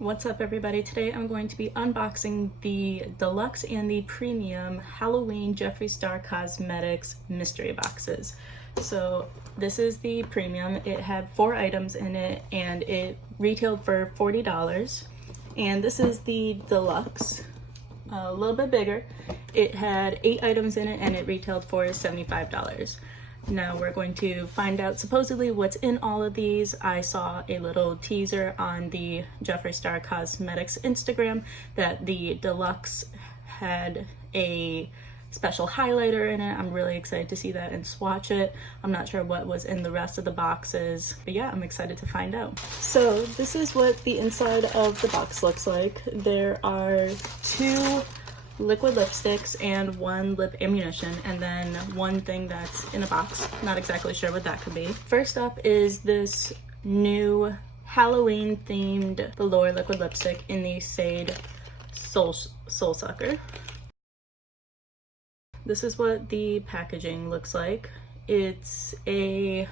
What's up everybody? Today I'm going to be unboxing the Deluxe and the Premium Halloween Jeffree Star Cosmetics mystery boxes. So this is the Premium. It had 4 items in it and it retailed for $40. And this is the Deluxe, a little bit bigger. It had 8 items in it and it retailed for $75. Now we're going to find out supposedly what's in all of these. I saw a little teaser on the Jeffree Star Cosmetics Instagram that the Deluxe had a special highlighter in it. I'm really excited to see that and swatch it. I'm not sure what was in the rest of the boxes, but yeah, I'm excited to find out. So this is what the inside of the box looks like. There are 2 liquid lipsticks and 1 lip ammunition, and then 1 thing that's in a box. Not exactly sure what that could be. First up is this new Halloween themed Velour liquid lipstick in the shade Soul Sucker. This is what the packaging looks like. It's a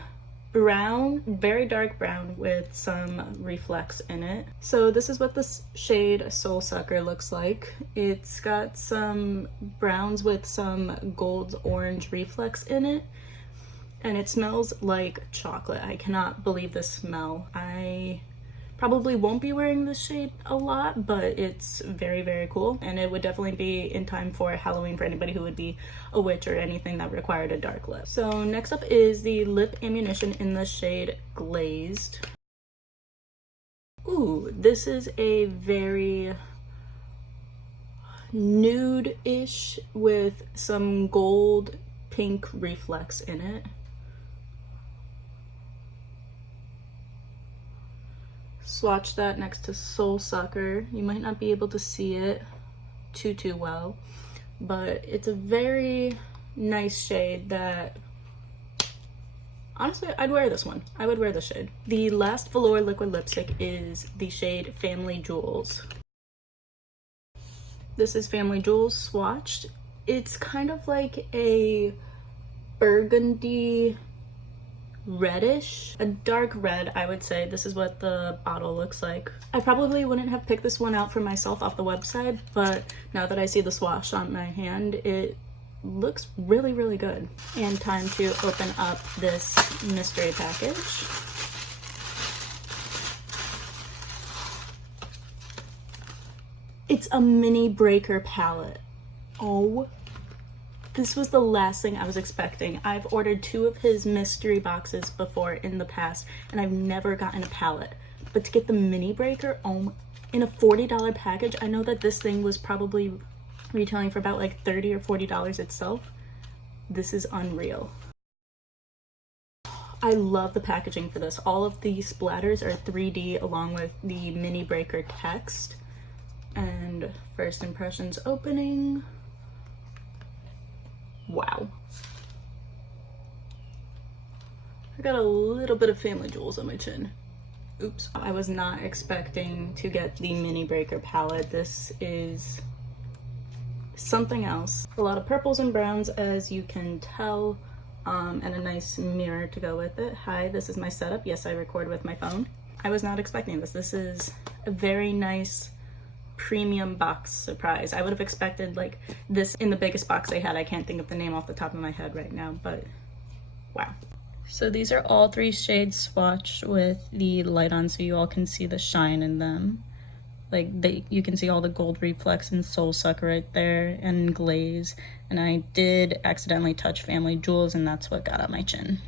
brown, very dark brown with some reflex in it. So this is what the shade Soul Sucker looks like. It's got some browns with some gold orange reflex in it, and it smells like chocolate. I cannot believe the smell. I probably won't be wearing this shade a lot, but it's very, very cool, and it would definitely be in time for Halloween for anybody who would be a witch or anything that required a dark lip. So next up is the lip ammunition in the shade Glazed. Ooh, this is a very nude-ish with some gold pink reflex in it. Swatch that next to Soul Sucker. You might not be able to see it too well, but it's a very nice shade that honestly I'd wear this one. I would wear this shade. The last Velour liquid lipstick is the shade Family Jewels. This is Family Jewels swatched. It's kind of like a burgundy reddish, a dark red, I would say. This is what the bottle looks like. I probably wouldn't have picked this one out for myself off the website, but now that I see the swatch on my hand, it looks really, really good. And time to open up this mystery package. It's a mini breaker palette. Oh, this was the last thing I was expecting. I've ordered 2 of his mystery boxes before in the past, and I've never gotten a palette. But to get the mini breaker, oh, in a $40 package, I know that this thing was probably retailing for about like $30 or $40 itself. This is unreal. I love the packaging for this. All of the splatters are 3D along with the mini breaker text. And first impressions opening. Wow. I got a little bit of Family Jewels on my chin. Oops. I was not expecting to get the mini breaker palette. This is something else. A lot of purples and browns, as you can tell, and a nice mirror to go with it. Hi, this is my setup. Yes, I record with my phone. I was not expecting this. This is a very nice premium box surprise. I would have expected like this in the biggest box they had. I can't think of the name off the top of my head right now, but wow. So these are all 3 shades swatched with the light on so you all can see the shine in them. Like you can see all the gold reflex in Soul Sucker right there and Glaze. And I did accidentally touch Family Jewels, and that's what got on my chin.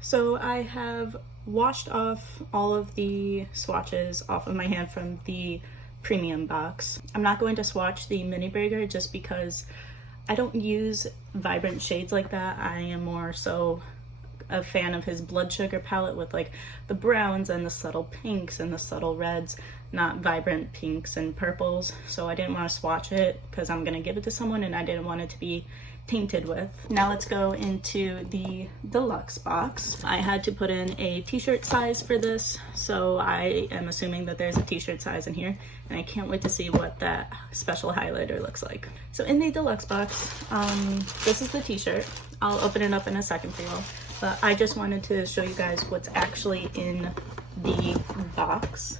So I have washed off all of the swatches off of my hand from the Premium box. I'm not going to swatch the mini breaker just because I don't use vibrant shades like that. I am more so a fan of his blood sugar palette with like the browns and the subtle pinks and the subtle reds, not vibrant pinks and purples. So I didn't want to swatch it because I'm gonna give it to someone and I didn't want it to be tainted with. Now let's go into the Deluxe box. I had to put in a t-shirt size for this, so I am assuming that there's a t-shirt size in here, and I can't wait to see what that special highlighter looks like. So in the Deluxe box, this is the t-shirt. I'll open it up in a second for y'all, but I just wanted to show you guys what's actually in the box.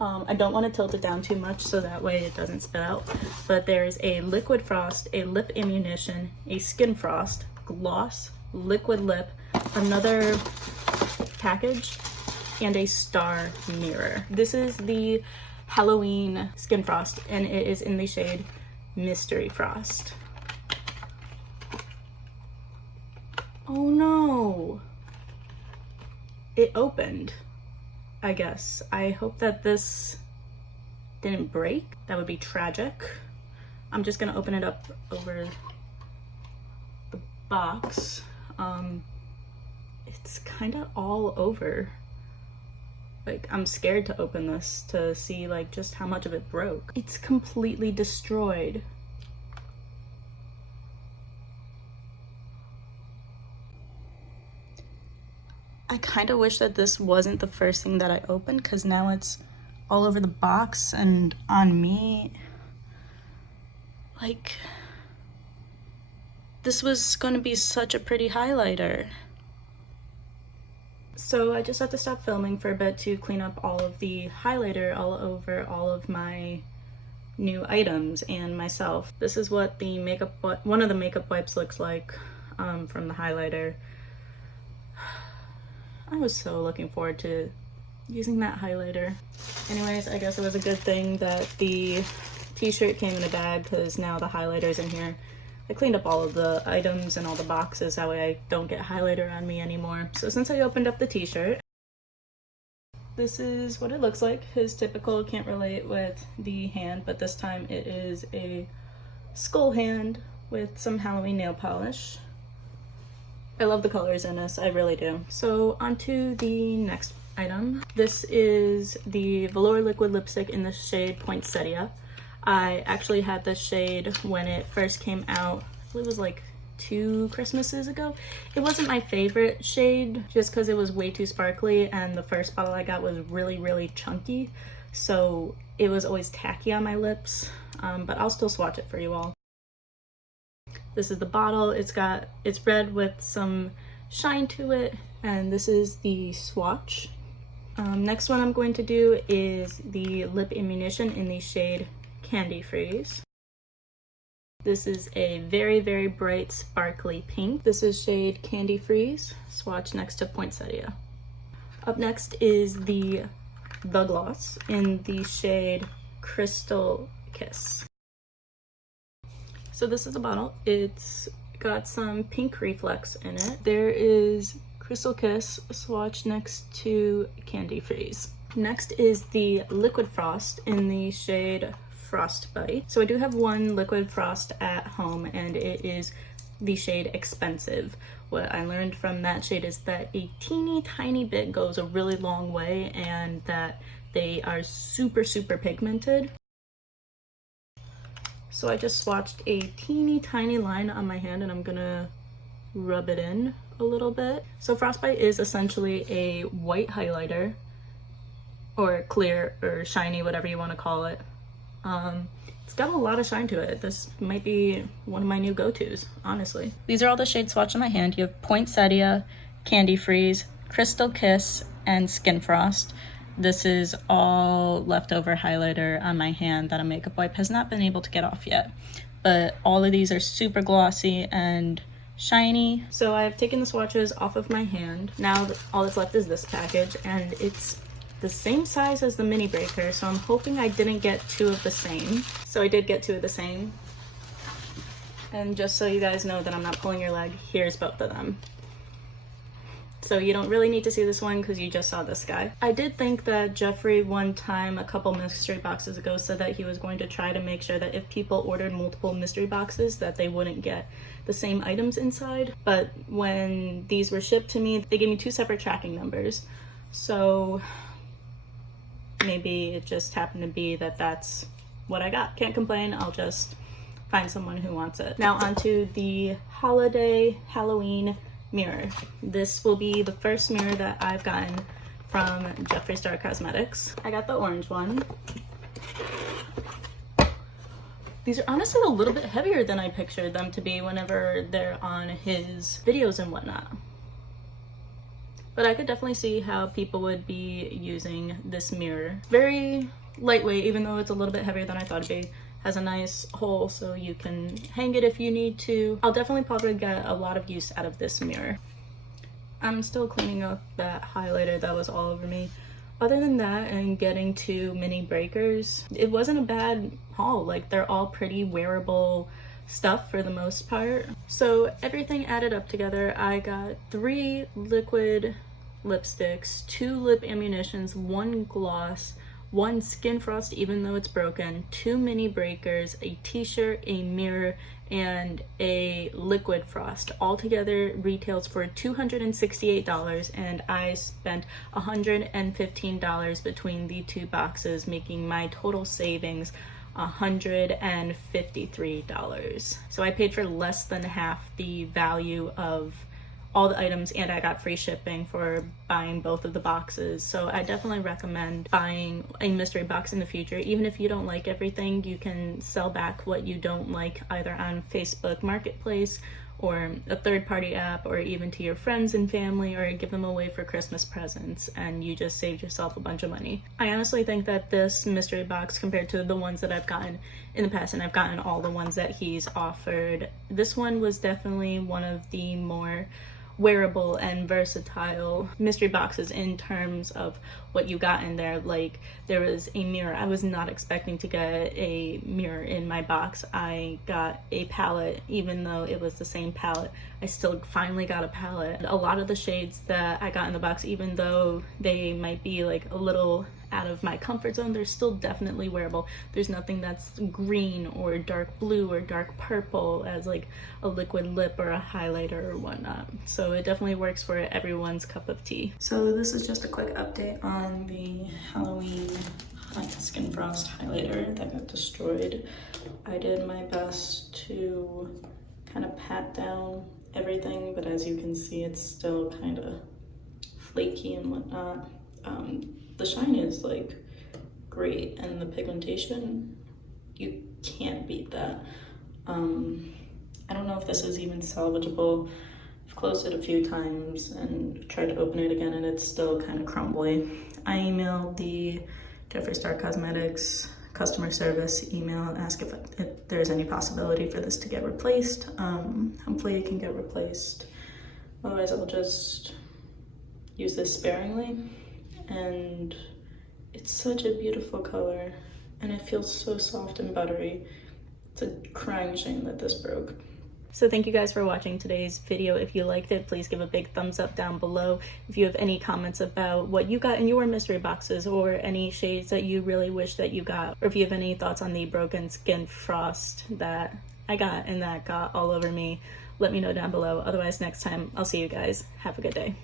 I don't want to tilt it down too much so that way it doesn't spit out. But there's a liquid frost, a lip ammunition, a skin frost, gloss, liquid lip, another package, and a star mirror. This is the Halloween skin frost, and it is in the shade Mystery Frost. Oh no! It opened, I guess. I hope that this didn't break. That would be tragic. I'm just gonna open it up over the box. It's kind of all over. Like, I'm scared to open this to see like just how much of it broke. It's completely destroyed. I kind of wish that this wasn't the first thing that I opened, because now it's all over the box and on me. Like, this was going to be such a pretty highlighter. So I just had to stop filming for a bit to clean up all of the highlighter all over all of my new items and myself. This is what the one of the makeup wipes looks like from the highlighter. I was so looking forward to using that highlighter. Anyways, I guess it was a good thing that the t-shirt came in a bag, because now the highlighter's in here. I cleaned up all of the items and all the boxes, that way I don't get highlighter on me anymore. So since I opened up the t-shirt, this is what it looks like. His typical can't relate with the hand, but this time it is a skull hand with some Halloween nail polish. I love the colors in this, I really do. So onto the next item. This is the Velour liquid lipstick in the shade Poinsettia. I actually had this shade when it first came out. I believe it was like 2 Christmases ago. It wasn't my favorite shade just because it was way too sparkly, and the first bottle I got was really chunky, so it was always tacky on my lips, but I'll still swatch it for you all. This is the bottle. It's red with some shine to it, and this is the swatch. Next one I'm going to do is the lip ammunition in the shade Candy Freeze. This is a very bright sparkly pink. This is shade Candy Freeze, swatch next to Poinsettia. Up next is the gloss in the shade Crystal Kiss. So this is the bottle. It's got some pink reflex in it. There is Crystal Kiss, swatch next to Candy Freeze. Next is the liquid frost in the shade Frostbite. So I do have one liquid frost at home, and it is the shade Expensive. What I learned from that shade is that a teeny tiny bit goes a really long way, and that they are super pigmented. So I just swatched a teeny tiny line on my hand, and I'm gonna rub it in a little bit. So Frostbite is essentially a white highlighter, or clear or shiny, whatever you want to call it. It's got a lot of shine to it. This might be one of my new go-tos, honestly. These are all the shades swatched on my hand. You have Poinsettia, Candy Freeze, Crystal Kiss, and Skin Frost. This is all leftover highlighter on my hand that a makeup wipe has not been able to get off yet. But all of these are super glossy and shiny. So I've taken the swatches off of my hand. Now all that's left is this package, and it's the same size as the mini breaker, so I'm hoping I didn't get 2 of the same. So I did get 2 of the same. And just so you guys know that I'm not pulling your leg, here's both of them. So you don't really need to see this one because you just saw this guy. I did think that Jeffree one time a couple mystery boxes ago said that he was going to try to make sure that if people ordered multiple mystery boxes that they wouldn't get the same items inside. But when these were shipped to me, they gave me 2 separate tracking numbers. So maybe it just happened to be that that's what I got. Can't complain, I'll just find someone who wants it. Now onto the holiday Halloween mirror. This will be the first mirror that I've gotten from Jeffree Star Cosmetics. I got the orange one. These are honestly a little bit heavier than I pictured them to be whenever they're on his videos and whatnot. but I could definitely see how people would be using this mirror. Very lightweight, even though it's a little bit heavier than I thought it'd be. Has a nice hole so you can hang it if you need to. I'll definitely probably get a lot of use out of this mirror. I'm still cleaning up that highlighter that was all over me. Other than that, and getting to mini breakers, it wasn't a bad haul. Like, they're all pretty wearable stuff for the most part. So everything added up together, I got 3 liquid lipsticks, 2 lip ammunitions, 1 gloss, 1 skin frost even though it's broken, 2 mini breakers, a t-shirt, a mirror, and a liquid frost. All together retails for $268, and I spent $115 between the 2 boxes, making my total savings $153. So I paid for less than half the value of all the items, and I got free shipping for buying both of the boxes. So I definitely recommend buying a mystery box in the future. Even if you don't like everything, you can sell back what you don't like either on Facebook Marketplace or a third-party app, or even to your friends and family, or give them away for Christmas presents, and you just saved yourself a bunch of money. I honestly think that this mystery box, compared to the ones that I've gotten in the past, and I've gotten all the ones that he's offered, this one was definitely one of the more wearable and versatile mystery boxes in terms of what you got in there. Like, there was a mirror. I was not expecting to get a mirror in my box. I got a palette. Even though it was the same palette, I still finally got a palette. A lot of the shades that I got in the box, even though they might be like a little out of my comfort zone, they're still definitely wearable. There's nothing that's green or dark blue or dark purple as like a liquid lip or a highlighter or whatnot. So it definitely works for everyone's cup of tea. So this is just a quick update on the Halloween Skin Frost highlighter that got destroyed. I did my best to kind of pat down everything, but as you can see, it's still kind of flaky and whatnot. The shine is like great, and the pigmentation, you can't beat that. I don't know if this is even salvageable. I've closed it a few times and tried to open it again, and it's still kind of crumbly. I emailed the Jeffree Star Cosmetics customer service email and asked if there's any possibility for this to get replaced. Hopefully it can get replaced. Otherwise I'll just use this sparingly. And it's such a beautiful color, and it feels so soft and buttery. It's a crying shame that this broke. So thank you guys for watching today's video. If you liked it, please give a big thumbs up down below. If you have any comments about what you got in your mystery boxes, or any shades that you really wish that you got, or if you have any thoughts on the broken skin frost that I got and that got all over me, let me know down below. Otherwise, next time, I'll see you guys. Have a good day.